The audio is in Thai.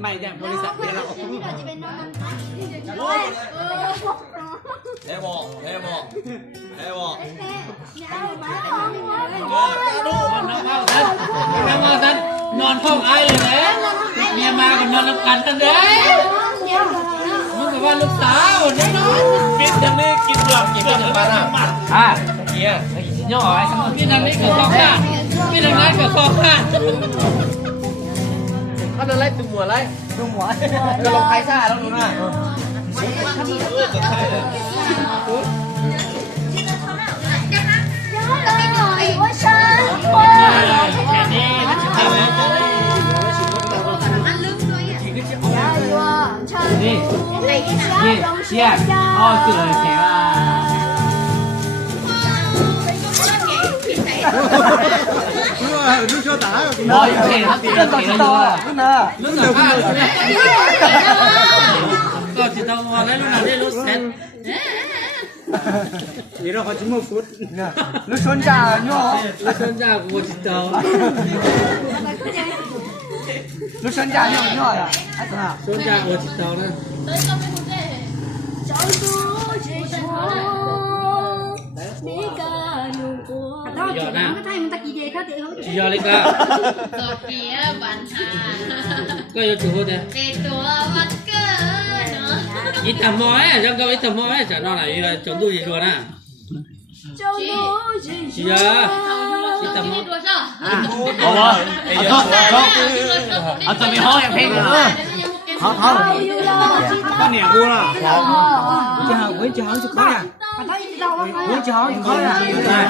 ไม่จากบริษัทเดียวเรานอนห้องไอ้เลยนะเมียมากันนอนน้ำกันกันเลยมึงกับว่าลูกสาวเนี่ยเนาะกินอย่างนี้กินอย่างบ้านอ่ะเกียร์ย่อไอ้ทั้งหมดกินอย่างนี้กับข้าวข้ากินอย่างนั้นกับข้าวข้าเขาจะไล่ตุ้มหัวไล่ตุ้มหัวจะลงไพ่ซ่าแล้วดูนะนี่เชี่ยอ๋อเกิดแข็งอ่ะ눈 다 와 이렇게 눈ข้าวก็จิตตงอนแล้วลูกได้รู้เสร็จนี่เราเขาจิ้มฟุตลูกชนจ่าเนาะลูกชนจ่ากูจิตตลูกชนจ่าเนาะเนาะอ่ะชนจ่ากูจิตตนะยอดนะยอดเลยก็ก็ยอดถูกเลยít thầm mỏi à, trong câu ít thầm mỏi chả nó này chống đuôi gì luôn à? Chị giờ ít thầm mỏi. Anh cho mình hỏi em phê nữa. Không. Con nè vua là. Chào, với chào chú khó nè. Với chào chú khó nè.